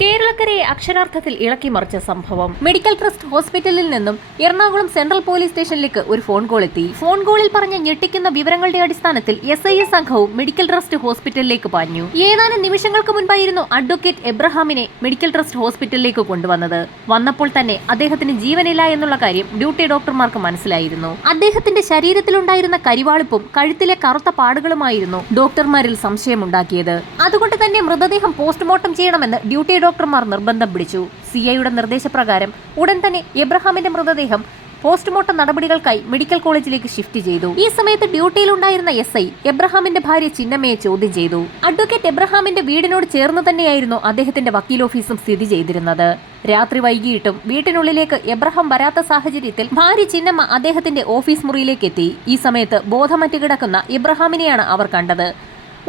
കേരളക്കരയെ അക്ഷരാർത്ഥത്തിൽ ഇളക്കിമറിച്ച സംഭവം. Medical trust ഹോസ്പിറ്റലിൽ നിന്നും എറണാകുളം സെൻട്രൽ പോലീസ് സ്റ്റേഷനിലേക്ക് ഒരു ഫോൺ കോൾ എത്തി. ഫോൺ കോളിൽ പറഞ്ഞ ഞെട്ടിക്കുന്ന വിവരങ്ങളുടെ അടിസ്ഥാനത്തിൽ SIS സംഘവും മെഡിക്കൽ ട്രസ്റ്റ് ഹോസ്പിറ്റലിലേക്ക് പാഞ്ഞു. ഏതാനും നിമിഷങ്ങൾക്ക് മുൻപായിരുന്നു അഡ്വക്കേറ്റ് എബ്രഹാമിനെ മെഡിക്കൽ ട്രസ്റ്റ് ഹോസ്പിറ്റലിലേക്ക് കൊണ്ടുവന്നത്. വന്നപ്പോൾ തന്നെ അദ്ദേഹത്തിന് ജീവനില്ല എന്നുള്ള കാര്യം ഡ്യൂട്ടി ഡോക്ടർമാർക്ക് മനസ്സിലായിരുന്നു. അദ്ദേഹത്തിന്റെ ശരീരത്തിലുണ്ടായിരുന്ന കരിവാളിപ്പും കഴുത്തിലെ കറുത്ത പാടുകളുമായിരുന്നു ഡോക്ടർമാരിൽ സംശയമുണ്ടാക്കിയത്. അതുകൊണ്ട് തന്നെ മൃതദേഹം പോസ്റ്റ്മോർട്ടം ചെയ്യണമെന്ന് ഡ്യൂട്ടി ഡോക്ടർമാർ നിർബന്ധം പിടിച്ചു. CIയുടെ നിർദ്ദേശപ്രകാരം ഉടൻ തന്നെ എബ്രഹാമിന്റെ മൃതദേഹം പോസ്റ്റ്മോർട്ടം നടപടികൾക്കായി മെഡിക്കൽ കോളേജിലേക്ക് ഷിഫ്റ്റ് ചെയ്തു. ഈ സമയത്ത് ഡ്യൂട്ടിയിലുണ്ടായിരുന്ന SI എബ്രഹാമിന്റെ ഭാര്യ ചിന്നമ്മയെ ചോദ്യം ചെയ്തു. അഡ്വക്കേറ്റ് എബ്രഹാമിന്റെ വീടിനോട് ചേർന്ന് തന്നെയായിരുന്നു അദ്ദേഹത്തിന്റെ വക്കീൽ ഓഫീസും സ്ഥിതി ചെയ്തിരുന്നത്. രാത്രി വൈകിയിട്ടും വീട്ടിനുള്ളിലേക്ക് എബ്രഹാം വരാത്ത സാഹചര്യത്തിൽ ഭാര്യ ചിന്നമ്മ അദ്ദേഹത്തിന്റെ ഓഫീസ് മുറിയിലേക്ക് എത്തി. ഈ സമയത്ത് ബോധമറ്റ് കിടക്കുന്ന എബ്രഹാമിനെയാണ് അവർ കണ്ടത്.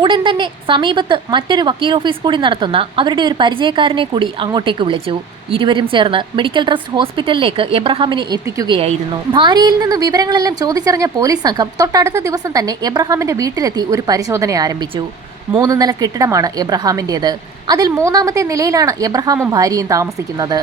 ഉടൻ തന്നെ സമീപത്ത് മറ്റൊരു വക്കീൽ ഓഫീസ് കൂടി നടത്തുന്ന അവരുടെ ഒരു പരിചയക്കാരനെ കൂടി അങ്ങോട്ടേക്ക് വിളിച്ചു. ഇരുവരും ചേർന്ന് മെഡിക്കൽ ട്രസ്റ്റ് ഹോസ്പിറ്റലിലേക്ക് എബ്രഹാമിനെ എത്തിക്കുകയായിരുന്നു. ഭാര്യയിൽ നിന്ന് വിവരങ്ങളെല്ലാം ചോദിച്ചറിഞ്ഞ പോലീസ് സംഘം തൊട്ടടുത്ത ദിവസം തന്നെ എബ്രഹാമിന്റെ വീട്ടിലെത്തി ഒരു പരിശോധന ആരംഭിച്ചു. 3 നില കെട്ടിടമാണ് എബ്രഹാമിന്റേത്. അതിൽ 3ാമത്തെ നിലയിലാണ് എബ്രഹാമും ഭാര്യയും താമസിക്കുന്നത്.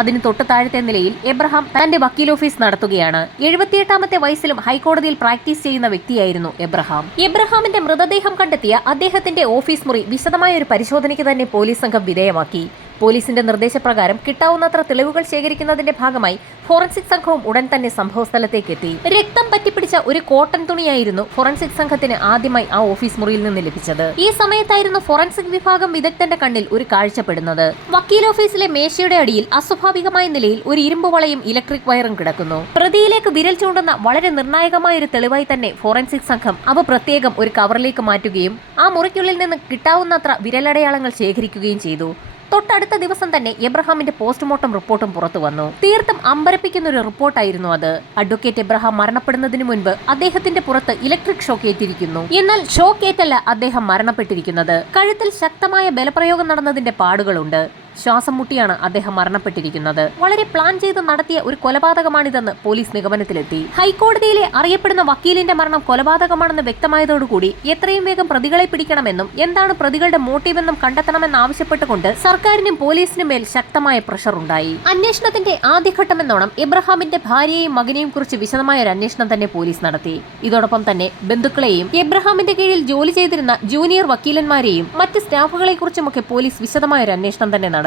അതിന് തൊട്ട് താഴത്തെ നിലയിൽ എബ്രഹാം തന്റെ വക്കീൽ ഓഫീസ് നടത്തുകയാണ്. 78ാമത്തെ വയസ്സിലും ഹൈക്കോടതിയിൽ പ്രാക്ടീസ് ചെയ്യുന്ന വ്യക്തിയായിരുന്നു എബ്രഹാം. എബ്രഹാമിന്റെ മൃതദേഹം കണ്ടെത്തിയ അദ്ദേഹത്തിന്റെ ഓഫീസ് മുറി വിശദമായ ഒരു പരിശോധനയ്ക്ക് തന്നെ പോലീസ് സംഘം വിധേയമാക്കി. പോലീസിന്റെ നിർദ്ദേശപ്രകാരം കിട്ടാവുന്നത്ര തെളിവുകൾ ശേഖരിക്കുന്നതിന്റെ ഭാഗമായി ഫോറൻസിക് സംഘവും ഉടൻ തന്നെ സംഭവസ്ഥലത്തേക്ക് എത്തി. രക്തം പറ്റിപ്പിടിച്ച ഒരു കോട്ടൺ തുണിയായിരുന്നു ഫോറൻസിക് സംഘത്തിന് ആദ്യമായി ആ ഓഫീസ് മുറിയിൽ നിന്ന് ലഭിച്ചത്. ഈ സമയത്തായിരുന്നു ഫോറൻസിക് വിഭാഗം വിദഗ്ധന്റെ കണ്ണിൽ ഒരു കാഴ്ചപ്പെടുന്നത്. വക്കീൽ ഓഫീസിലെ മേശയുടെ അടിയിൽ അസ്വാഭാവികമായ നിലയിൽ ഒരു ഇരുമ്പ് വളയും ഇലക്ട്രിക് വയറും കിടക്കുന്നു. പ്രതിയിലേക്ക് വിരൽ ചൂണ്ടുന്ന വളരെ നിർണായകമായ ഒരു തെളിവായി തന്നെ ഫോറൻസിക് സംഘം അവ പ്രത്യേകം ഒരു കവറിലേക്ക് മാറ്റുകയും ആ മുറിക്കുള്ളിൽ നിന്ന് കിട്ടാവുന്നത്ര വിരലടയാളങ്ങൾ ശേഖരിക്കുകയും ചെയ്തു. തൊട്ടടുത്ത ദിവസം തന്നെ എബ്രഹാമിന്റെ പോസ്റ്റ്മോർട്ടം റിപ്പോർട്ടും പുറത്തു വന്നു. തീർത്തും അമ്പരപ്പിക്കുന്ന ഒരു റിപ്പോർട്ടായിരുന്നു അത്. അഡ്വക്കേറ്റ് എബ്രഹാം മരണപ്പെടുന്നതിന് മുൻപ് അദ്ദേഹത്തിന്റെ പുറത്ത് ഇലക്ട്രിക് ഷോക്ക് ഏറ്റിരിക്കുന്നു. എന്നാൽ ഷോക്ക് ഏറ്റല്ല അദ്ദേഹം മരണപ്പെട്ടിരിക്കുന്നത്. കഴുത്തിൽ ശക്തമായ ബലപ്രയോഗം നടന്നതിന്റെ പാടുകളുണ്ട്. ശ്വാസം മുട്ടിയാണ് അദ്ദേഹം മരണപ്പെട്ടിരിക്കുന്നത്. വളരെ പ്ലാൻ ചെയ്ത് നടത്തിയ ഒരു കൊലപാതകമാണിതെന്ന് പോലീസ് നിഗമനത്തിലെത്തി. ഹൈക്കോടതിയിലെ അറിയപ്പെടുന്ന വക്കീലിന്റെ മരണം കൊലപാതകമാണെന്ന് വ്യക്തമായതോടുകൂടി എത്രയും വേഗം പ്രതികളെ പിടിക്കണമെന്നും എന്താണ് പ്രതികളുടെ മോട്ടീവെന്നും കണ്ടെത്തണമെന്നാവശ്യപ്പെട്ടുകൊണ്ട് സർക്കാരിനും പോലീസിനും മേൽ ശക്തമായ പ്രഷർ ഉണ്ടായി. അന്വേഷണത്തിന്റെ ആദ്യഘട്ടമെന്നോണം എബ്രഹാമിന്റെ ഭാര്യയെയും മകനെയും കുറിച്ച് വിശദമായ ഒരു അന്വേഷണം തന്നെ പോലീസ് നടത്തി. ഇതോടൊപ്പം തന്നെ ബന്ധുക്കളെയും എബ്രഹാമിന്റെ കീഴിൽ ജോലി ചെയ്തിരുന്ന ജൂനിയർ വക്കീലന്മാരെയും മറ്റ് സ്റ്റാഫുകളെ കുറിച്ചുമൊക്കെ പോലീസ് വിശദമായ ഒരു അന്വേഷണം തന്നെ നടത്തി.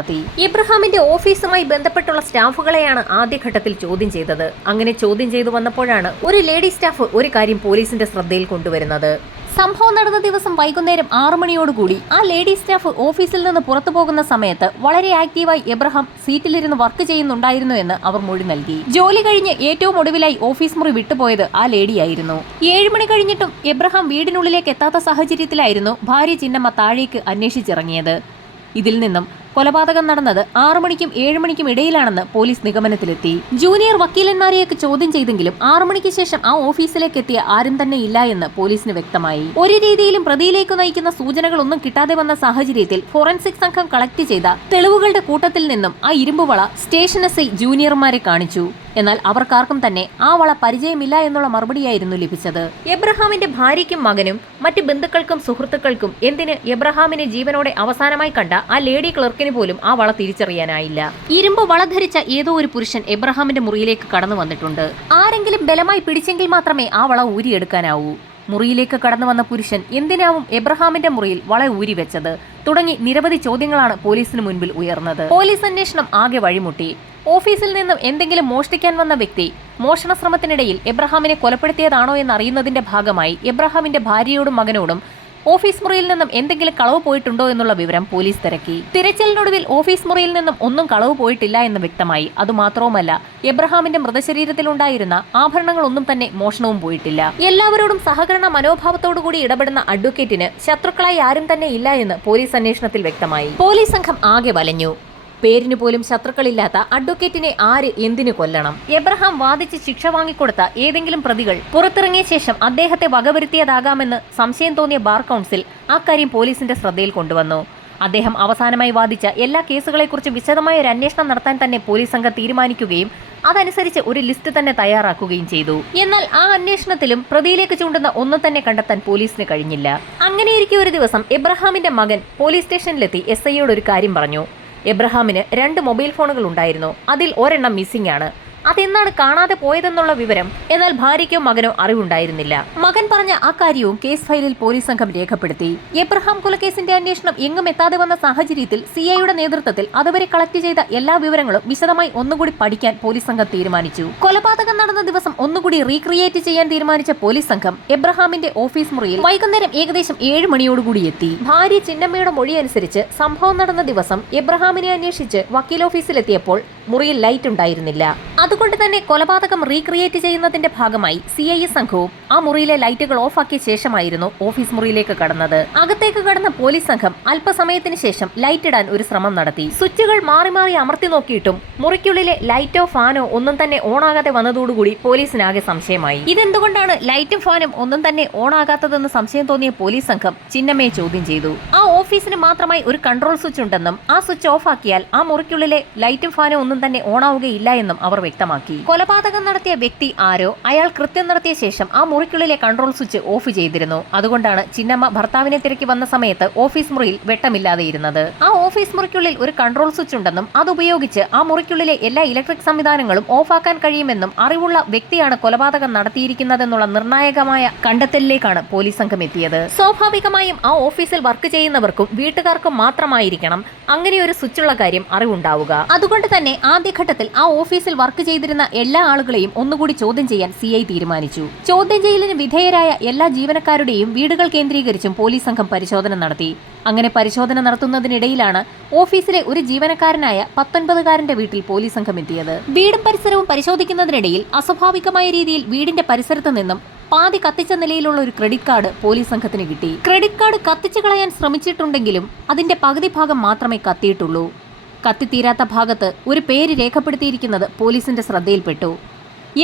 എബ്രഹാമിന്റെ ഓഫീസുമായി ബന്ധപ്പെട്ടുള്ള സ്റ്റാഫുകളെയാണ് ആദ്യഘട്ടത്തിൽ ചോദ്യം ചെയ്തത്. അങ്ങനെ ചോദ്യം ചെയ്തു വന്നപ്പോഴാണ് ഒരു ലേഡി സ്റ്റാഫ് ഒരു കാര്യം പോലീസിന്റെ ശ്രദ്ധയിൽ കൊണ്ടുവരുന്നത്. സംഭവം നടന്ന ദിവസം വൈകുന്നേരം 6 മണിയോടുകൂടി ആ ലേഡി സ്റ്റാഫ് ഓഫീസിൽ നിന്ന് പുറത്തു പോകുന്ന സമയത്ത് വളരെ ആക്റ്റീവായി എബ്രഹാം സീറ്റിലിരുന്ന് വർക്ക് ചെയ്യുന്നുണ്ടായിരുന്നു എന്ന് അവർ മൊഴി നൽകി. ജോലി കഴിഞ്ഞ് ഏറ്റവും ഒടുവിലായി ഓഫീസ് മുറി വിട്ടുപോയത് ആ ലേഡിയായിരുന്നു. 7 മണി കഴിഞ്ഞിട്ടും എബ്രഹാം വീടിനുള്ളിലേക്ക് എത്താത്ത സാഹചര്യത്തിലായിരുന്നു ഭാര്യ ചിന്നമ്മ താഴേക്ക് അന്വേഷിച്ചിറങ്ങിയത്. ഇതിൽ നിന്നും കൊലപാതകം നടന്നത് 6 മണിക്കും 7 മണിക്കും ഇടയിലാണെന്ന് പോലീസ് നിഗമനത്തിലെത്തി. ജൂനിയർ വക്കീലന്മാരെയൊക്കെ ചോദ്യം ചെയ്തെങ്കിലും 6 മണിക്ക് ശേഷം ആ ഓഫീസിലേക്ക് എത്തിയ ആരും തന്നെ ഇല്ല എന്ന് പോലീസിന് വ്യക്തമായി. ഒരു രീതിയിലും പ്രതിയിലേക്ക് നയിക്കുന്ന സൂചനകളൊന്നും കിട്ടാതെ വന്ന സാഹചര്യത്തിൽ ഫോറൻസിക് സംഘം കളക്ട് ചെയ്ത തെളിവുകളുടെ കൂട്ടത്തിൽ നിന്നും ആ ഇരുമ്പ് വള സ്റ്റേഷൻ SI ജൂനിയർമാരെ കാണിച്ചു. എന്നാൽ അവർക്കാർക്കും തന്നെ ആ വള പരിചയമില്ല എന്നുള്ള മറുപടിയായിരുന്നു ലഭിച്ചത്. എബ്രഹാമിന്റെ ഭാര്യയ്ക്കും മകനും മറ്റ് ബന്ധുക്കൾക്കും സുഹൃത്തുക്കൾക്കും എന്തിന് എബ്രഹാമിനെ ജീവനോടെ അവസാനമായി കണ്ട ആ ലേഡി ക്ലർക്കിന് പോലും ആ വള തിരിച്ചറിയാനായില്ല. ഇരുമ്പ് വള ധരിച്ച ഏതോ ഒരു പുരുഷൻ എബ്രഹാമിന്റെ മുറിയിലേക്ക് കടന്നു വന്നിട്ടുണ്ട്. ആരെങ്കിലും ബലമായി പിടിച്ചെങ്കിൽ മാത്രമേ ആ വള ഊരിയെടുക്കാനാവൂ. മുറിയിലേക്ക് കടന്നു വന്ന പുരുഷൻ എന്തിനാവും എബ്രഹാമിന്റെ മുറിയിൽ വള ഊരിവെച്ചത് തുടങ്ങി നിരവധി ചോദ്യങ്ങളാണ് പോലീസിന് മുൻപിൽ ഉയർന്നത്. പോലീസ് അന്വേഷണം ആകെ വഴിമുട്ടി. ഓഫീസിൽ നിന്നും എന്തെങ്കിലും മോഷ്ടിക്കാൻ വന്ന വ്യക്തി മോഷണ ശ്രമത്തിനിടയിൽ എബ്രഹാമിനെ കൊലപ്പെടുത്തിയതാണോ എന്നറിയുന്നതിന്റെ ഭാഗമായി എബ്രഹാമിന്റെ ഭാര്യയോടും മകനോടും ഓഫീസ് മുറിയിൽ നിന്നും എന്തെങ്കിലും കളവ് പോയിട്ടുണ്ടോ എന്നുള്ള വിവരം പോലീസ് തിരക്കി. തിരച്ചിലിനൊടുവിൽ ഓഫീസ് മുറിയിൽ നിന്നും ഒന്നും കളവ് പോയിട്ടില്ല എന്ന് വ്യക്തമായി. അതുമാത്രവുമല്ല, എബ്രഹാമിന്റെ മൃതശരീരത്തിലുണ്ടായിരുന്ന ആഭരണങ്ങളൊന്നും തന്നെ മോഷണവും പോയിട്ടില്ല. എല്ലാവരോടും സഹകരണ മനോഭാവത്തോടുകൂടി ഇടപെടുന്ന അഡ്വക്കേറ്റിന് ശത്രുക്കളായി ആരും തന്നെ ഇല്ല എന്ന് പോലീസ് അന്വേഷണത്തിൽ വ്യക്തമായി. പോലീസ് സംഘം ആകെ വലഞ്ഞു. പേരിന് പോലും ശത്രുക്കളില്ലാത്ത അഡ്വക്കേറ്റിനെ ആര് എന്തിനു കൊല്ലണം? എബ്രഹാം വാദിച്ച് ശിക്ഷ വാങ്ങിക്കൊടുത്ത ഏതെങ്കിലും പ്രതികൾ പുറത്തിറങ്ങിയ ശേഷം അദ്ദേഹത്തെ വകവരുത്തിയതാകാമെന്ന് സംശയം തോന്നിയ ബാർ കൗൺസിൽ അക്കാര്യം പോലീസിന്റെ ശ്രദ്ധയിൽ കൊണ്ടുവന്നു. അദ്ദേഹം അവസാനമായി വാദിച്ച എല്ലാ കേസുകളെക്കുറിച്ച് വിശദമായ ഒരു അന്വേഷണം നടത്താൻ തന്നെ പോലീസ് സംഘം തീരുമാനിക്കുകയും അതനുസരിച്ച് ഒരു ലിസ്റ്റ് തന്നെ തയ്യാറാക്കുകയും ചെയ്തു. എന്നാൽ ആ അന്വേഷണത്തിലും പ്രതിയിലേക്ക് ചൂണ്ടുന്ന ഒന്നും തന്നെ കണ്ടെത്താൻ പോലീസിന് കഴിഞ്ഞില്ല. അങ്ങനെയിരിക്കെ ഒരു ദിവസം എബ്രഹാമിന്റെ മകൻ പോലീസ് സ്റ്റേഷനിലെത്തി SIയോട് ഒരു കാര്യം പറഞ്ഞു. എബ്രഹാമിന് 2 മൊബൈൽ ഫോണുകൾ ഉണ്ടായിരുന്നു. അതിൽ ഒരെണ്ണം മിസ്സിംഗ് ആണ്. അതെന്നാണ് കാണാതെ പോയതെന്നുള്ള വിവരം എന്നാൽ ഭാര്യയ്ക്കോ മകനോ അറിവുണ്ടായിരുന്നില്ല. മകൻ പറഞ്ഞ ആ കാര്യവും കേസ് ഫയലിൽ പോലീസ് സംഘം രേഖപ്പെടുത്തി. എബ്രഹാം കൊലക്കേസിന്റെ അന്വേഷണം എങ്ങും എത്താതെ വന്ന സാഹചര്യത്തിൽ സിഐയുടെ നേതൃത്വത്തിൽ അതുവരെ കളക്ട് ചെയ്ത എല്ലാ വിവരങ്ങളും വിശദമായി ഒന്നുകൂടി പഠിക്കാൻ പോലീസ് സംഘം തീരുമാനിച്ചു. കൊലപാതകം നടന്ന ദിവസം ഒന്നുകൂടി റീക്രിയേറ്റ് ചെയ്യാൻ തീരുമാനിച്ച പോലീസ് സംഘം എബ്രഹാമിന്റെ ഓഫീസ് മുറിയിൽ വൈകുന്നേരം ഏകദേശം 7 മണിയോടുകൂടി എത്തി. ഭാര്യ ചിന്നമ്മയുടെ മൊഴി അനുസരിച്ച് സംഭവം നടന്ന ദിവസം എബ്രഹാമിനെ അന്വേഷിച്ച് വക്കീൽ ഓഫീസിലെത്തിയപ്പോൾ മുറിയിൽ ലൈറ്റ് ഉണ്ടായിരുന്നില്ല. അതുകൊണ്ട് തന്നെ കൊലപാതകം റീക്രിയേറ്റ് ചെയ്യുന്നതിന്റെ ഭാഗമായി സിഐ സംഘവും ആ മുറിയിലെ ലൈറ്റുകൾ ഓഫാക്കിയ ശേഷമായിരുന്നു ഓഫീസ് മുറിയിലേക്ക് കടന്നത്. അകത്തേക്ക് കടന്ന പോലീസ് സംഘം അല്പസമയത്തിന് ശേഷം ലൈറ്റ് ഇടാൻ ഒരു ശ്രമം നടത്തി. സ്വിച്ചുകൾ മാറി മാറി അമർത്തി നോക്കിയിട്ടും മുറിക്കുള്ളിലെ ലൈറ്റോ ഫാനോ ഒന്നും തന്നെ ഓണാകാതെ വന്നതോടുകൂടി പോലീസിനാകെ സംശയമായി. ഇതെന്തുകൊണ്ടാണ് ലൈറ്റും ഫാനും ഒന്നും തന്നെ ഓണാകാത്തതെന്ന് സംശയം തോന്നിയ പോലീസ് സംഘം ചിന്നമ്മയെ ചോദ്യം ചെയ്തു. ആ ഓഫീസിന് മാത്രമായി ഒരു കൺട്രോൾ സ്വിച്ച് ഉണ്ടെന്നും ആ സ്വിച്ച് ഓഫാക്കിയാൽ ആ മുറിക്കുള്ളിലെ ലൈറ്റും ഫാനും ഒന്നും തന്നെ ഓണാവുകയില്ല എന്നും അവർ വ്യക്തമാക്കി. കൊലപാതകം നടത്തിയ വ്യക്തി ആരോ അയാൾ കൃത്യം നടത്തിയ ശേഷം ആ മുറിക്കുള്ളിലെ കൺട്രോൾ സ്വിച്ച് ഓഫ് ചെയ്തിരുന്നു. അതുകൊണ്ടാണ് ചിന്നമ്മ ഭർത്താവിനെ തിരക്കി വന്ന സമയത്ത് ഓഫീസ് മുറിയിൽ വെട്ടമില്ലാതെ ഇരുന്നത്. ആ ഓഫീസ് മുറിക്കുള്ളിൽ ഒരു കൺട്രോൾ സ്വിച്ച് ഉണ്ടെന്നും അതുപയോഗിച്ച് ആ മുറിക്കുള്ളിലെ എല്ലാ ഇലക്ട്രിക് സംവിധാനങ്ങളും ഓഫാക്കാൻ കഴിയുമെന്നും അറിവുള്ള വ്യക്തിയാണ് കൊലപാതകം നടത്തിയിരിക്കുന്നതെന്നുള്ള നിർണായകമായ കണ്ടെത്തലിലേക്കാണ് പോലീസ് സംഘം എത്തിയത്. സ്വാഭാവികമായും ആ ഓഫീസിൽ വർക്ക് ചെയ്യുന്നവർക്കും വീട്ടുകാർക്കും മാത്രമായിരിക്കണം അങ്ങനെ ഒരു സ്വിച്ചുള്ള കാര്യം അറിവുണ്ടാവുക. അതുകൊണ്ട് തന്നെ ആദ്യഘട്ടത്തിൽ ആ ഓഫീസിൽ വർക്ക് ചെയ്തിരുന്ന എല്ലാ ആളുകളെയും ഒന്നുകൂടി ചോദ്യം ചെയ്യാൻ സിഐ തീരുമാനിച്ചു. ചോദ്യം ചെയ്യലിന് വിധേയരായ എല്ലാ ജീവനക്കാരുടെയും വീടുകൾ കേന്ദ്രീകരിച്ചും പോലീസ് സംഘം പരിശോധന നടത്തി. അങ്ങനെ പരിശോധന നടത്തുന്നതിനിടയിലാണ് ഓഫീസിലെ ഒരു ജീവനക്കാരനായ 19-കാരന്റെ വീട്ടിൽ പോലീസ് സംഘം എത്തിയത്. വീടും പരിസരവും പരിശോധിക്കുന്നതിനിടയിൽ അസ്വാഭാവികമായ രീതിയിൽ വീടിന്റെ പരിസരത്ത് നിന്നും പാതി കത്തിച്ച നിലയിലുള്ള ഒരു ക്രെഡിറ്റ് കാർഡ് പോലീസ് സംഘത്തിന് കിട്ടി. ക്രെഡിറ്റ് കാർഡ് കത്തിച്ചു കളയാൻ ശ്രമിച്ചിട്ടുണ്ടെങ്കിലും അതിന്റെ പകുതി ഭാഗം മാത്രമേ കത്തിയിട്ടുള്ളൂ. കത്തിത്തീരാത്ത ഭാഗത്ത് ഒരു പേര് രേഖപ്പെടുത്തിയിരിക്കുന്നത് പോലീസിന്റെ ശ്രദ്ധയിൽപ്പെട്ടു.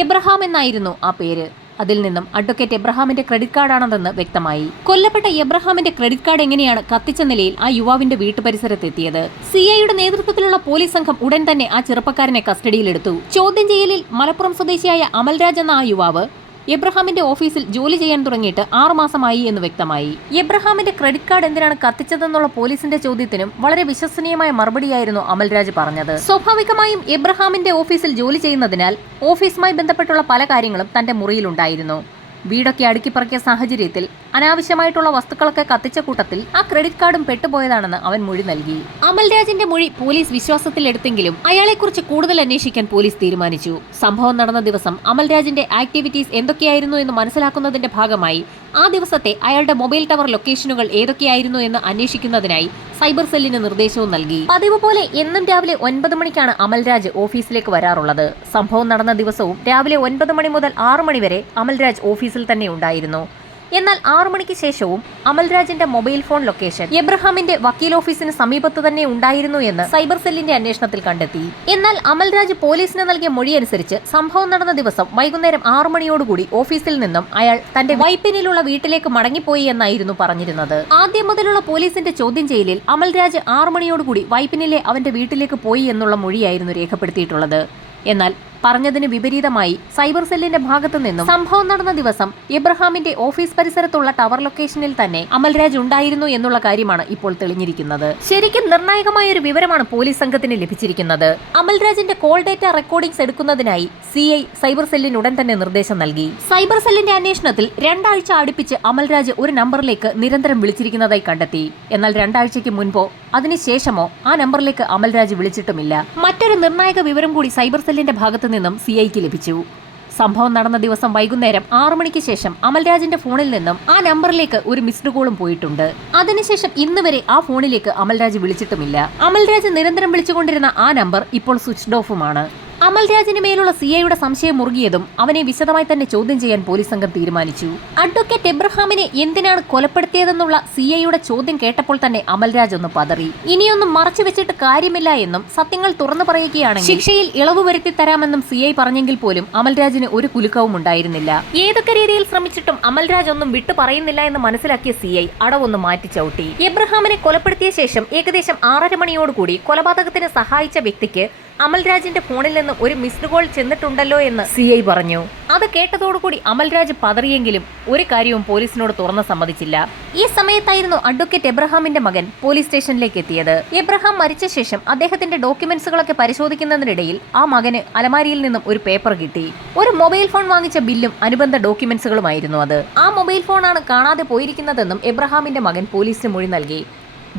എബ്രഹാം എന്നായിരുന്നു ആ പേര്. അതിൽ നിന്നും അഡ്വക്കേറ്റ് എബ്രഹാമിന്റെ ക്രെഡിറ്റ് കാർഡാണെന്ന് വ്യക്തമായി. കൊല്ലപ്പെട്ട എബ്രഹാമിന്റെ ക്രെഡിറ്റ് കാർഡ് എങ്ങനെയാണ് കത്തിച്ച നിലയിൽ ആ യുവാവിന്റെ വീട്ടുപരിസരത്തെത്തിയത്? സിഐയുടെ നേതൃത്വത്തിലുള്ള പോലീസ് സംഘം ഉടൻ തന്നെ ആ ചെറുപ്പക്കാരനെ കസ്റ്റഡിയിലെടുത്തു. ചോദ്യം ചെയ്യലിൽ മലപ്പുറം സ്വദേശിയായ അമൽരാജ് എന്ന ആ യുവാവ് എബ്രഹാമിന്റെ ഓഫീസിൽ ജോലി ചെയ്യാൻ തുടങ്ങിയിട്ട് 6 മാസമായി എന്ന് വ്യക്തമായി. എബ്രഹാമിന്റെ ക്രെഡിറ്റ് കാർഡ് എന്തിനാണ് കത്തിച്ചതെന്നുള്ള പോലീസിന്റെ ചോദ്യത്തിനും വളരെ വിശ്വസനീയമായ മറുപടിയായിരുന്നു അമൽരാജ് പറഞ്ഞത്. സ്വാഭാവികമായും എബ്രഹാമിന്റെ ഓഫീസിൽ ജോലി ചെയ്യുന്നതിനാൽ ഓഫീസുമായി ബന്ധപ്പെട്ടുള്ള പല കാര്യങ്ങളും തന്റെ മുറിയിലുണ്ടായിരുന്നു. വീടൊക്കെ അടുക്കിപ്പറക്കിയ സാഹചര്യത്തിൽ അനാവശ്യമായിട്ടുള്ള വസ്തുക്കളൊക്കെ കത്തിച്ച കൂട്ടത്തിൽ ആ ക്രെഡിറ്റ് കാർഡും പെട്ടുപോയതാണെന്ന് അവൻ മൊഴി നൽകി. അമൽരാജിന്റെ മൊഴി പോലീസ് വിശ്വാസത്തിലെടുത്തെങ്കിലും അയാളെക്കുറിച്ച് കൂടുതൽ അന്വേഷിക്കാൻ പോലീസ് തീരുമാനിച്ചു. സംഭവം നടന്ന ദിവസം അമൽരാജിന്റെ ആക്ടിവിറ്റീസ് എന്തൊക്കെയായിരുന്നു എന്ന് മനസ്സിലാക്കുന്നതിന്റെ ഭാഗമായി ആ ദിവസത്തെ അയാളുടെ മൊബൈൽ ടവർ ലൊക്കേഷനുകൾ ഏതൊക്കെയായിരുന്നു എന്ന് അന്വേഷിക്കുന്നതിനായി സൈബർ സെല്ലിന് നിർദ്ദേശവും നൽകി. പതിവ് പോലെ എന്നും രാവിലെ 9 മണിക്കാണ് അമൽരാജ് ഓഫീസിലേക്ക് വരാറുള്ളത്. സംഭവം നടന്ന ദിവസവും രാവിലെ 9 മണി മുതൽ 6 മണി വരെ അമൽരാജ് ഓഫീസിൽ തന്നെ ഉണ്ടായിരുന്നു. എന്നാൽ 6 മണിക്ക് ശേഷവും അമൽരാജിന്റെ മൊബൈൽ ഫോൺ ലൊക്കേഷൻ എബ്രഹാമിന്റെ വക്കീൽ ഓഫീസിന് സമീപത്ത് തന്നെ ഉണ്ടായിരുന്നു എന്ന് സൈബർ സെല്ലിന്റെ അന്വേഷണത്തിൽ കണ്ടെത്തി. എന്നാൽ അമൽരാജ് പോലീസിന് നൽകിയ മൊഴി അനുസരിച്ച് സംഭവം നടന്ന ദിവസം വൈകുന്നേരം 6 മണിയോടുകൂടി ഓഫീസിൽ നിന്നും അയാൾ തന്റെ വൈപ്പിനിലുള്ള വീട്ടിലേക്ക് മടങ്ങിപ്പോയി എന്നായിരുന്നു പറഞ്ഞിരുന്നത്. ആദ്യം മുതലുള്ള പോലീസിന്റെ ചോദ്യം ചെയ്യലിൽ അമൽരാജ് 6 മണിയോടുകൂടി വൈപ്പിനിലെ അവന്റെ വീട്ടിലേക്ക് പോയി എന്നുള്ള മൊഴിയായിരുന്നു രേഖപ്പെടുത്തിയിട്ടുള്ളത്. എന്നാൽ പറഞ്ഞതിന് വിപരീതമായി സൈബർ സെല്ലിന്റെ ഭാഗത്തു നിന്നും സംഭവം നടന്ന ദിവസം എബ്രഹാമിന്റെ ഓഫീസ് പരിസരത്തുള്ള ടവർ ലൊക്കേഷനിൽ തന്നെ അമൽരാജ് ഉണ്ടായിരുന്നു എന്നുള്ള കാര്യമാണ് ഇപ്പോൾ തെളിഞ്ഞിരിക്കുന്നത്. ശരിക്കും നിർണായകമായ ഒരു വിവരമാണ് പോലീസ് സംഘത്തിന് ലഭിച്ചിരിക്കുന്നത്. അമൽരാജിന്റെ കോൾ ഡേറ്റ റെക്കോർഡിംഗ്സ് എടുക്കുന്നതിനായി സിഐ സൈബർ സെല്ലിന് ഉടൻ തന്നെ നിർദ്ദേശം നൽകി. സൈബർ സെല്ലിന്റെ അന്വേഷണത്തിൽ 2 ആഴ്ച അടുപ്പിച്ച് അമൽരാജ് ഒരു നമ്പറിലേക്ക് നിരന്തരം വിളിച്ചിരിക്കുന്നതായി കണ്ടെത്തി. എന്നാൽ 2 ആഴ്ചയ്ക്ക് മുൻപോ അതിനുശേഷമോ ആ നമ്പറിലേക്ക് അമൽരാജ് വിളിച്ചിട്ടുമില്ല. മറ്റൊരു നിർണായക വിവരം കൂടി സൈബർ സെല്ലിന്റെ ഭാഗത്ത് നിന്നും സിഐക്ക് ലഭിച്ചു. സംഭവം നടന്ന ദിവസം വൈകുന്നേരം 6 മണിക്ക് ശേഷം അമൽരാജിന്റെ ഫോണിൽ നിന്നും ആ നമ്പറിലേക്ക് ഒരു മിസ്ഡ് കോളും പോയിട്ടുണ്ട്. അതിനുശേഷം ഇന്ന് വരെ ആ ഫോണിലേക്ക് അമൽരാജ് വിളിച്ചിട്ടുമില്ല. അമൽരാജ് നിരന്തരം വിളിച്ചുകൊണ്ടിരുന്ന ആ നമ്പർ ഇപ്പോൾ സ്വിച്ച്ഡ് ഓഫുമാണ്. അമൽരാജിന് മേലുള്ള സിഐയുടെ സംശയം മുറുകിയതും അവനെ വിശദമായി തന്നെ ചോദ്യം ചെയ്യാൻ പോലീസ് സംഘം തീരുമാനിച്ചു. അഡ്വക്കേറ്റ് എബ്രഹാമിനെ എന്തിനാണ് കൊലപ്പെടുത്തിയതെന്നുള്ള സിഐയുടെ ചോദ്യം കേട്ടപ്പോൾ തന്നെ അമൽരാജ് ഒന്ന് പതറി. ഇനിയൊന്നും മറച്ചു വെച്ചിട്ട് കാര്യമില്ല എന്നും സത്യങ്ങൾ തുറന്നു പറയുകയാണെങ്കിൽ ശിക്ഷയിൽ ഇളവ് വരുത്തി തരാമെന്നും സിഐ പറഞ്ഞെങ്കിൽ പോലും അമൽരാജിന് ഒരു കുലുക്കവും ഉണ്ടായിരുന്നില്ല. ഏതൊക്കെ രീതിയിൽ ശ്രമിച്ചിട്ടും അമൽരാജ് ഒന്നും വിട്ടു പറയുന്നില്ല എന്ന് മനസ്സിലാക്കിയ സിഐ അടവൊന്ന് മാറ്റി ചവിട്ടി. എബ്രഹാമിനെ കൊലപ്പെടുത്തിയ ശേഷം ഏകദേശം 6:30 മണിയോടുകൂടി കൊലപാതകത്തിന് സഹായിച്ച വ്യക്തിക്ക് അമൽരാജിന്റെ ഫോണിൽ നിന്ന് ഒരു മിസ്ഡ് കോൾ ചെന്നിട്ടുണ്ടല്ലോ എന്ന് CI പറഞ്ഞു. അത് കേട്ടതോടുകൂടി അമൽരാജ് പതറിയെങ്കിലും ഒരു കാര്യവും പോലീസിനോട് തുറന്ന് സമ്മതിച്ചില്ല. ഈ സമയത്തായിരുന്നു അഡ്വക്കേറ്റ് എബ്രഹാമിന്റെ മകൻ പോലീസ് സ്റ്റേഷനിലേക്ക് എത്തിയത്. എബ്രഹാം മരിച്ച ശേഷം അദ്ദേഹത്തിന്റെ ഡോക്യുമെന്റ്സുകളൊക്കെ പരിശോധിക്കുന്നതിനിടയിൽ ആ മകന് അലമാരിയിൽ നിന്നും ഒരു പേപ്പർ കിട്ടി. ഒരു മൊബൈൽ ഫോൺ വാങ്ങിച്ച ബില്ലും അനുബന്ധ ഡോക്യുമെന്റ്സുകളുമായിരുന്നു അത്. ആ മൊബൈൽ ഫോണാണ് കാണാതെ പോയിരിക്കുന്നതെന്നും എബ്രഹാമിന്റെ മകൻ പോലീസിന് മൊഴി നൽകി.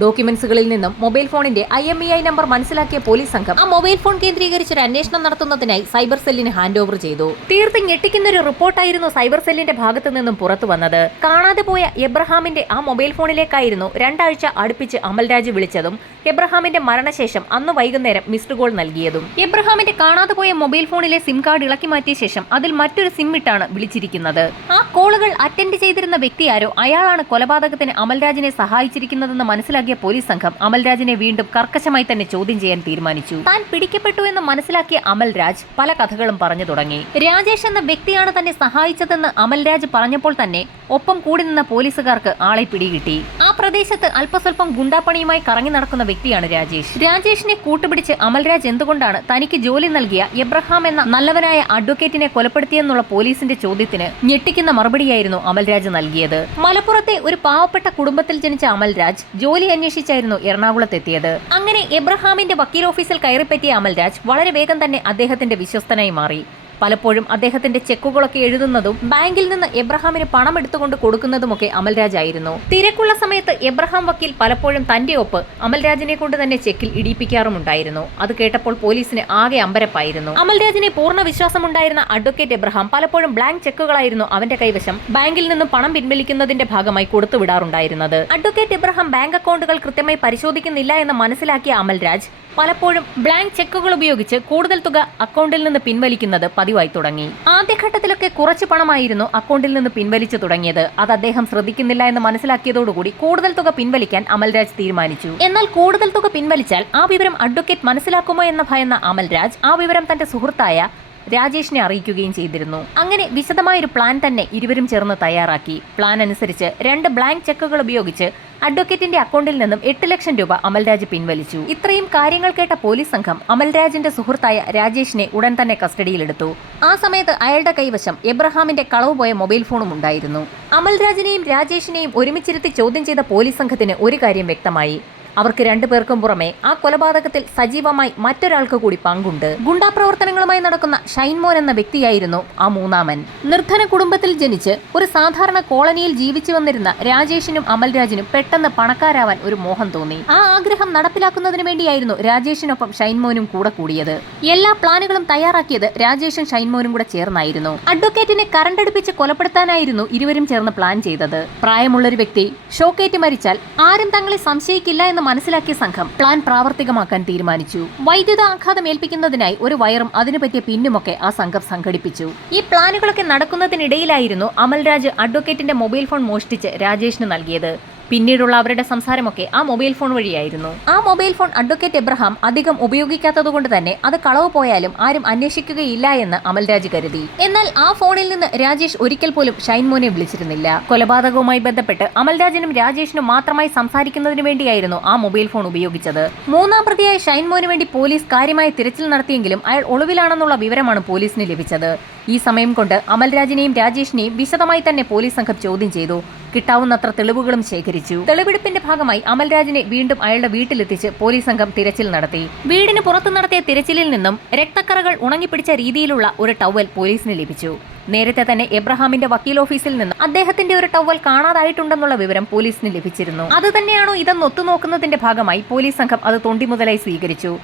ഡോക്യുമെന്റ്സുകളിൽ നിന്നും മൊബൈൽ ഫോണിന്റെ IMEI നമ്പർ മനസ്സിലാക്കിയ പോലീസ് സംഘം ആ മൊബൈൽ ഫോൺ കേന്ദ്രീകരിച്ച് ഒരു അന്വേഷണം നടത്തുന്നതിനായി സൈബർ സെല്ലിന് ഹാൻഡ് ഓവർ ചെയ്തു. തീർത്തും ഞെട്ടിക്കുന്ന ഒരു റിപ്പോർട്ടായിരുന്നു സൈബർ സെല്ലിന്റെ ഭാഗത്തു നിന്നും പുറത്തു വന്നത്. കാണാതെ പോയ എബ്രഹാമിന്റെ ആ മൊബൈൽ ഫോണിലേക്കായിരുന്നു 2 ആഴ്ച അടുപ്പിച്ച് അമൽരാജ് വിളിച്ചതും എബ്രഹാമിന്റെ മരണശേഷം അന്ന് വൈകുന്നേരം മിസ്ഡ് കോൾ നൽകിയതും. എബ്രഹാമിന്റെ കാണാതെ പോയ മൊബൈൽ ഫോണിലെ സിം കാർഡ് ഇളക്കി മാറ്റിയ ശേഷം അതിൽ മറ്റൊരു സിം ഇട്ടാണ് വിളിച്ചിരിക്കുന്നത്. ആ കോളുകൾ അറ്റൻഡ് ചെയ്തിരുന്ന വ്യക്തിയാരോ അയാളാണ് കൊലപാതകത്തിന് അമൽരാജിനെ സഹായിച്ചിരിക്കുന്നതെന്ന് മനസ്സിലാക്കി പോലീസ് സംഘം അമൽരാജിനെ വീണ്ടും കർക്കശമായി തന്നെ ചോദ്യം ചെയ്യാൻ തീരുമാനിച്ചു. താൻ പിടിക്കപ്പെട്ടു എന്ന് മനസ്സിലാക്കിയ അമൽരാജ് പല കഥകളും പറഞ്ഞു തുടങ്ങി. രാജേഷ് എന്ന വ്യക്തിയാണ് തന്നെ സഹായിച്ചതെന്ന് അമൽരാജ് പറഞ്ഞപ്പോൾ തന്നെ ഒപ്പം കൂടി നിന്ന പോലീസുകാർക്ക് ആളെ പിടികിട്ടി. ആ പ്രദേശത്ത് അല്പസ്വല്പം ഗുണ്ടാപ്പണിയുമായി കറങ്ങി നടക്കുന്ന വ്യക്തിയാണ് രാജേഷ്. രാജേഷിനെ കൂട്ടുപിടിച്ച് അമൽരാജ് എന്തുകൊണ്ടാണ് തനിക്ക് ജോലി നൽകിയ എബ്രഹാം എന്ന നല്ലവനായ അഡ്വക്കേറ്റിനെ കൊലപ്പെടുത്തിയെന്നുള്ള പോലീസിന്റെ ചോദ്യത്തിന് ഞെട്ടിക്കുന്ന മറുപടിയായിരുന്നു അമൽരാജ് നൽകിയത്. മലപ്പുറത്തെ ഒരു പാവപ്പെട്ട കുടുംബത്തിൽ ജനിച്ച അമൽരാജ് ജോലി അന്വേഷിച്ചായിരുന്നു എറണാകുളത്തെത്തിയത്. അങ്ങനെ എബ്രഹാമിന്റെ വക്കീൽ ഓഫീസിൽ കയറിപ്പറ്റിയ അമൽരാജ് വളരെ വേഗം തന്നെ അദ്ദേഹത്തിന്റെ വിശ്വസ്തനായി മാറി. പലപ്പോഴും അദ്ദേഹത്തിന്റെ ചെക്കുകളൊക്കെ എഴുതുന്നതും ബാങ്കിൽ നിന്ന് എബ്രഹാമിന് പണം എടുത്തുകൊണ്ട് കൊടുക്കുന്നതുമൊക്കെ അമൽരാജ് ആയിരുന്നു. തിരക്കുള്ള സമയത്ത് എബ്രഹാം വക്കീൽ പലപ്പോഴും തന്റെ ഒപ്പ് അമൽരാജിനെ കൊണ്ട് തന്നെ ചെക്കിൽ ഇടിപ്പിക്കാറുമുണ്ടായിരുന്നു. അത് കേട്ടപ്പോൾ പോലീസിന് ആകെ അമ്പരപ്പായിരുന്നു. അമൽരാജിനെ പൂർണ്ണ വിശ്വാസമുണ്ടായിരുന്ന അഡ്വക്കേറ്റ് എബ്രഹാം പലപ്പോഴും ബ്ലാങ്ക് ചെക്കുകളായിരുന്നു അവന്റെ കൈവശം ബാങ്കിൽ നിന്നും പണം പിൻവലിക്കുന്നതിന്റെ ഭാഗമായി കൊടുത്തുവിടാറുണ്ടായിരുന്നത്. അഡ്വക്കേറ്റ് എബ്രഹാം ബാങ്ക് അക്കൗണ്ടുകൾ കൃത്യമായി പരിശോധിക്കുന്നില്ല എന്ന് മനസ്സിലാക്കിയ അമൽരാജ് പലപ്പോഴും ബ്ലാങ്ക് ചെക്കുകൾ ഉപയോഗിച്ച് കൂടുതൽ തുക അക്കൗണ്ടിൽ നിന്ന് പിൻവലിക്കുന്നത് പതിവായി തുടങ്ങി. ആദ്യഘട്ടത്തിലൊക്കെ കുറച്ച് പണമായിരുന്നു അക്കൗണ്ടിൽ നിന്ന് പിൻവലിച്ചു തുടങ്ങിയത്. അത് അദ്ദേഹം ശ്രദ്ധിക്കുന്നില്ല എന്ന് മനസ്സിലാക്കിയതോടുകൂടി കൂടുതൽ തുക പിൻവലിക്കാൻ അമൽരാജ് തീരുമാനിച്ചു. എന്നാൽ കൂടുതൽ തുക പിൻവലിച്ചാൽ ആ വിവരം അഡ്വക്കേറ്റ് മനസ്സിലാക്കുമോ എന്ന് ഭയന്ന അമൽരാജ് ആ വിവരം തന്റെ സുഹൃത്തായ രാജേഷിനെ അറിയിക്കുകയും ചെയ്തിരുന്നു. അങ്ങനെ വിശദമായൊരു പ്ലാൻ തന്നെ ഇരുവരും ചേർന്ന് തയ്യാറാക്കി. പ്ലാൻ അനുസരിച്ച് 2 ബ്ലാങ്ക് ചെക്കുകൾ ഉപയോഗിച്ച് അഡ്വക്കേറ്റിന്റെ അക്കൗണ്ടിൽ നിന്നും 8 ലക്ഷം രൂപ അമൽരാജ് പിൻവലിച്ചു. ഇത്രയും കാര്യങ്ങൾ കേട്ട പോലീസ് സംഘം അമൽരാജിന്റെ സുഹൃത്തായ രാജേഷിനെ ഉടൻ തന്നെ കസ്റ്റഡിയിലെടുത്തു. ആ സമയത്ത് അയാളുടെ കൈവശം എബ്രഹാമിന്റെ കളവ് പോയ മൊബൈൽ ഫോണും ഉണ്ടായിരുന്നു. അമൽരാജിനെയും രാജേഷിനെയും ഒരുമിച്ചിരുത്തി ചോദ്യം ചെയ്ത പോലീസ് സംഘത്തിന് ഒരു കാര്യം വ്യക്തമായി. അവർക്ക് 2 പേർക്കും പുറമെ ആ കൊലപാതകത്തിൽ സജീവമായി മറ്റൊരാൾക്ക് കൂടി പങ്കുണ്ട്. ഗുണ്ടാ പ്രവർത്തനങ്ങളുമായി നടക്കുന്ന ഷൈൻമോൻ എന്ന വ്യക്തിയായിരുന്നു ആ മൂന്നാമൻ. നിർധന കുടുംബത്തിൽ ജനിച്ച് ഒരു സാധാരണ കോളനിയിൽ ജീവിച്ചു വന്നിരുന്ന രാജേഷിനും അമൽരാജിനും പെട്ടെന്ന് പണക്കാരാവാൻ ഒരു മോഹം തോന്നി. ആ ആഗ്രഹം നടപ്പിലാക്കുന്നതിന് വേണ്ടിയായിരുന്നു രാജേഷിനൊപ്പം ഷൈൻമോനും കൂടെ കൂടിയത്. എല്ലാ പ്ലാനുകളും തയ്യാറാക്കിയത് രാജേഷും ഷൈൻമോനും കൂടെ ചേർന്നായിരുന്നു. അഡ്വക്കേറ്റിനെ കറണ്ടടുപ്പിച്ച് കൊലപ്പെടുത്താനായിരുന്നു ഇരുവരും ചേർന്ന് പ്ലാൻ ചെയ്തത്. പ്രായമുള്ളൊരു വ്യക്തി ഷോക്കേറ്റ് മരിച്ചാൽ ആരും തങ്ങളെ സംശയിക്കില്ല എന്ന് മനസ്സിലാക്കിയ സംഘം പ്ലാൻ പ്രാവർത്തികമാക്കാൻ തീരുമാനിച്ചു. വൈദ്യുതാഘാതം ഏൽപ്പിക്കുന്നതിനായി ഒരു വയറും അതിനു പറ്റിയ പിന്നുമൊക്കെ ആ സംഘം സംഘടിപ്പിച്ചു. ഈ പ്ലാനുകളൊക്കെ നടക്കുന്നതിനിടയിലായിരുന്നു അമൽരാജ് അഡ്വക്കേറ്റിന്റെ മൊബൈൽ ഫോൺ മോഷ്ടിച്ച് രാജേഷിന് നൽകിയത്. പിന്നീടുള്ള അവരുടെ സംസാരമൊക്കെ ആ മൊബൈൽ ഫോൺ വഴിയായിരുന്നു. ആ മൊബൈൽ ഫോൺ അഡ്വക്കേറ്റ് എബ്രഹാം അധികം ഉപയോഗിക്കാത്തതുകൊണ്ട് തന്നെ അത് കളവ് പോയാലും ആരും അന്വേഷിക്കുകയില്ല എന്ന് അമൽരാജ് കരുതി. എന്നാൽ ആ ഫോണിൽ നിന്ന് രാജേഷ് ഒരിക്കൽ പോലും ഷൈൻമോനെ വിളിച്ചിരുന്നില്ല. കൊലപാതകവുമായി ബന്ധപ്പെട്ട് അമൽരാജിനും രാജേഷിനും മാത്രമായി സംസാരിക്കുന്നതിന് വേണ്ടിയായിരുന്നു ആ മൊബൈൽ ഫോൺ ഉപയോഗിച്ചത്. മൂന്നാം പ്രതിയായ ഷൈൻമോന് വേണ്ടി പോലീസ് കാര്യമായ തിരച്ചിൽ നടത്തിയെങ്കിലും അയാൾ ഒളിവിലാണെന്നുള്ള വിവരമാണ് പോലീസിന് ലഭിച്ചത്. ഈ സമയം കൊണ്ട് അമൽരാജിനെയും രാജേഷിനെയും വിശദമായി തന്നെ പോലീസ് സംഘം ചോദ്യം ചെയ്തു. കിട്ടാവുന്നത്ര തെളിവുകളും ശേഖരിച്ചു. തെളിവെടുപ്പിന്റെ ഭാഗമായി അമൽരാജിനെ വീണ്ടും അയാളുടെ വീട്ടിലെത്തിച്ച് പോലീസ് സംഘം തിരച്ചിൽ നടത്തി. വീടിന് പുറത്തു നടത്തിയ തിരച്ചിലിൽ നിന്നും രക്തക്കറകൾ ഉണങ്ങിപ്പിടിച്ച രീതിയിലുള്ള ഒരു ടവൽ പോലീസിന് ലഭിച്ചു. നേരത്തെ തന്നെ എബ്രഹാമിന്റെ വക്കീൽ ഓഫീസിൽ നിന്ന് അദ്ദേഹത്തിന്റെ ഒരു ടവൽ കാണാതായിട്ടുണ്ടെന്നുള്ള വിവരം പോലീസിന് ലഭിച്ചിരുന്നു. അത് തന്നെയാണോ ഇതെന്ന് ഒത്തുനോക്കുന്നതിന്റെ ഭാഗമായി പോലീസ് സംഘം അത് തൊണ്ടിമുതലായി സ്വീകരിച്ചു.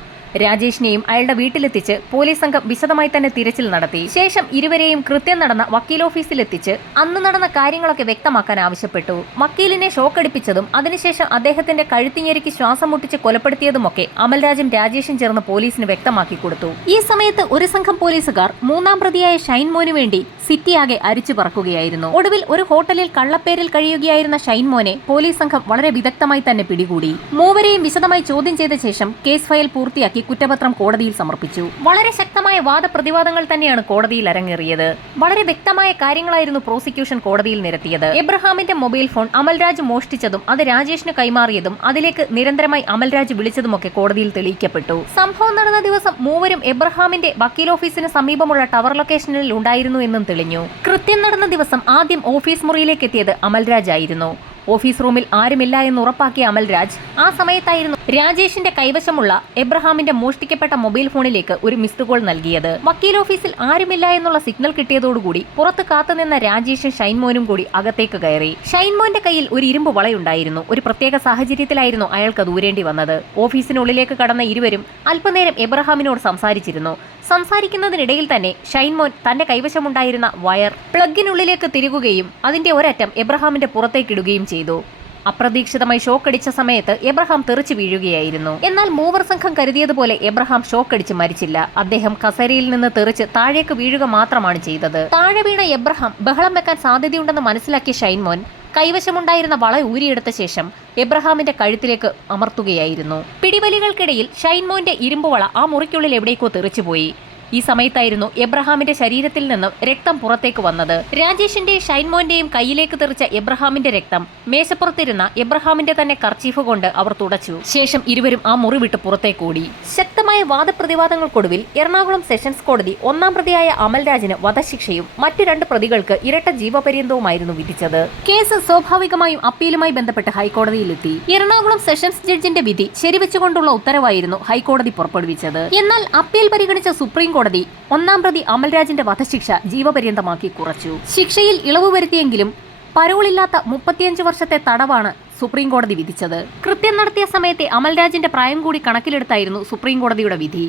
രാജേഷിനെയും അയാളുടെ വീട്ടിലെത്തിച്ച് പോലീസ് സംഘം വിശദമായി തന്നെ തിരച്ചിൽ നടത്തി. ശേഷം ഇരുവരെയും കൃത്യം നടന്ന വക്കീൽ ഓഫീസിലെത്തിച്ച് അന്ന് നടന്ന കാര്യങ്ങളൊക്കെ വ്യക്തമാക്കാൻ ആവശ്യപ്പെട്ടു. വക്കീലിനെ ഷോക്കടിപ്പിച്ചതും അതിനുശേഷം അദ്ദേഹത്തിന്റെ കഴുത്തിഞ്ഞെരുക്കി ശ്വാസം മുട്ടിച്ച് കൊലപ്പെടുത്തിയതുമൊക്കെ അമൽരാജും രാജേഷും ചേർന്ന് പോലീസിന് വ്യക്തമാക്കി കൊടുത്തു. ഈ സമയത്ത് ഒരു സംഘം പോലീസുകാർ മൂന്നാം പ്രതിയായ ഷൈൻമോന് വേണ്ടി സിറ്റിയാകെ അരിച്ചു പറക്കുകയായിരുന്നു. ഒടുവിൽ ഒരു ഹോട്ടലിൽ കള്ളപ്പേരിൽ കഴിയുകയായിരുന്ന ഷൈൻമോനെ പോലീസ് സംഘം വളരെ വിദഗ്ധമായി തന്നെ പിടികൂടി. മൂവരെയും വിശദമായി ചോദ്യം ചെയ്ത ശേഷം കേസ് ഫയൽ പൂർത്തിയാക്കി ചൂണ്ടിക്കാട്ടി കുറ്റപത്രം കോടതിയിൽ സമർപ്പിച്ചു. വളരെ ശക്തമായ വാദപ്രതിവാദങ്ങൾ തന്നെയാണ് കോടതിയിൽ അരങ്ങേറിയത്. വളരെ വ്യക്തമായ കാര്യങ്ങളായിരുന്നു പ്രോസിക്യൂഷൻ കോടതിയിൽ നിരത്തിയത്. എബ്രഹാമിന്റെ മൊബൈൽ ഫോൺ അമൽരാജ് മോഷ്ടിച്ചതും അത് രാജേഷിന് കൈമാറിയതും അതിലേക്ക് നിരന്തരമായി അമൽരാജ് വിളിച്ചതുമൊക്കെ കോടതിയിൽ തെളിയിക്കപ്പെട്ടു. സംഭവം നടന്ന ദിവസം മൂവരും എബ്രഹാമിന്റെ വക്കീൽ ഓഫീസിന് സമീപമുള്ള ടവർ ലൊക്കേഷനിൽ ഉണ്ടായിരുന്നു എന്നും തെളിഞ്ഞു. കൃത്യം നടന്ന ദിവസം ആദ്യം ഓഫീസ് മുറിയിലേക്ക് എത്തിയത് അമൽരാജ് ആയിരുന്നു. ഓഫീസ് റൂമിൽ ആരുമില്ല എന്ന് ഉറപ്പാക്കിയ അമൽരാജ് ആ സമയത്തായിരുന്നു രാജേഷിന്റെ കൈവശമുള്ള എബ്രഹാമിന്റെ മോഷ്ടിക്കപ്പെട്ട മൊബൈൽ ഫോണിലേക്ക് ഒരു മിസ്ഡ് കോൾ നൽകിയത്. വക്കീൽ ഓഫീസിൽ ആരുമില്ല എന്നുള്ള സിഗ്നൽ കിട്ടിയതോടുകൂടി പുറത്ത് കാത്തുനിന്ന രാജേഷും ഷൈൻമോനും കൂടി അകത്തേക്ക് കയറി. ഷൈൻമോന്റെ കയ്യിൽ ഒരു ഇരുമ്പ് വളയുണ്ടായിരുന്നു. ഒരു പ്രത്യേക സാഹചര്യത്തിലായിരുന്നു അയാൾക്ക് ദൂരേണ്ടി വന്നത്. ഓഫീസിനുള്ളിലേക്ക് കടന്ന ഇരുവരും അല്പനേരം എബ്രഹാമിനോട് സംസാരിച്ചിരുന്നു. സംസാരിക്കുന്നതിനിടയിൽ തന്നെ ഷൈൻമോൻ തന്റെ കൈവശമുണ്ടായിരുന്ന വയർ പ്ലഗിനുള്ളിലേക്ക് തിരുകുകയും അതിന്റെ ഒരറ്റം എബ്രഹാമിന്റെ പുറത്തേക്കിടുകയും ചെയ്തു. അപ്രതീക്ഷിതമായി ഷോക്കടിച്ച സമയത്ത് എബ്രഹാം തെറിച്ചു വീഴുകയായിരുന്നു. എന്നാൽ മൂവർ സംഘം കരുതിയതുപോലെ എബ്രഹാം ഷോക്കടിച്ച് മരിച്ചില്ല. അദ്ദേഹം കസേരയിൽ നിന്ന് തെറിച്ച് താഴേക്ക് വീഴുക മാത്രമാണ് ചെയ്തത്. താഴെ വീണ എബ്രഹാം ബഹളം വെക്കാൻ സാധ്യതയുണ്ടെന്ന് മനസ്സിലാക്കിയ ഷൈൻമോൻ കൈവശമുണ്ടായിരുന്ന വള ഊരിയെടുത്ത ശേഷം എബ്രഹാമിന്റെ കഴുത്തിലേക്ക് അമർത്തുകയായിരുന്നു. പിടിവലികൾക്കിടയിൽ ഷൈൻമോന്റെ ഇരുമ്പുവള ആ മുറിക്കുള്ളിൽ എവിടേക്കോ തെറിച്ചുപോയി. ഈ സമയത്തായിരുന്നു എബ്രഹാമിന്റെ ശരീരത്തിൽ നിന്നും രക്തം പുറത്തേക്ക് വന്നത്. രാജേഷിന്റെയും ഷൈൻമോന്റെയും കയ്യിലേക്ക് തെറിച്ച എബ്രഹാമിന്റെ രക്തം മേശപ്പുറത്തിരുന്ന എബ്രഹാമിന്റെ തന്നെ കർച്ചീഫ് കൊണ്ട് അവർ തുടച്ചു. ശേഷം ഇരുവരും ആ മുറി വിട്ട് പുറത്തേക്ക് ഓടി. ശക്തമായ വാദപ്രതിവാദങ്ങൾക്കൊടുവിൽ എറണാകുളം സെഷൻസ് കോടതി ഒന്നാം പ്രതിയായ അമൽരാജിന് വധശിക്ഷയും മറ്റു 2 പ്രതികൾക്ക് ഇരട്ട ജീവപര്യന്തവുമായിരുന്നു വിധിച്ചത്. കേസ് സ്വാഭാവികമായും അപ്പീലുമായി ബന്ധപ്പെട്ട് ഹൈക്കോടതിയിലെത്തി. എറണാകുളം സെഷൻസ് ജഡ്ജിന്റെ വിധി ശരിവെച്ചുകൊണ്ടുള്ള ഉത്തരവായിരുന്നു ഹൈക്കോടതി പുറപ്പെടുവിച്ചത്. എന്നാൽ അപ്പീൽ പരിഗണിച്ച സുപ്രീം കോടതി ഒന്നാം പ്രതി അമൽരാജിന്റെ വധശിക്ഷ ജീവപര്യന്തമാക്കി കുറച്ചു. ശിക്ഷയിൽ ഇളവ് വരുത്തിയെങ്കിലും പരോളില്ലാത്ത 35 വർഷത്തെ തടവാണ് സുപ്രീം കോടതി വിധിച്ചത്. കൃത്യം നടത്തിയ സമയത്തെ അമൽരാജിന്റെ പ്രായം കൂടി കണക്കിലെടുത്തായിരുന്നു സുപ്രീം കോടതിയുടെ വിധി.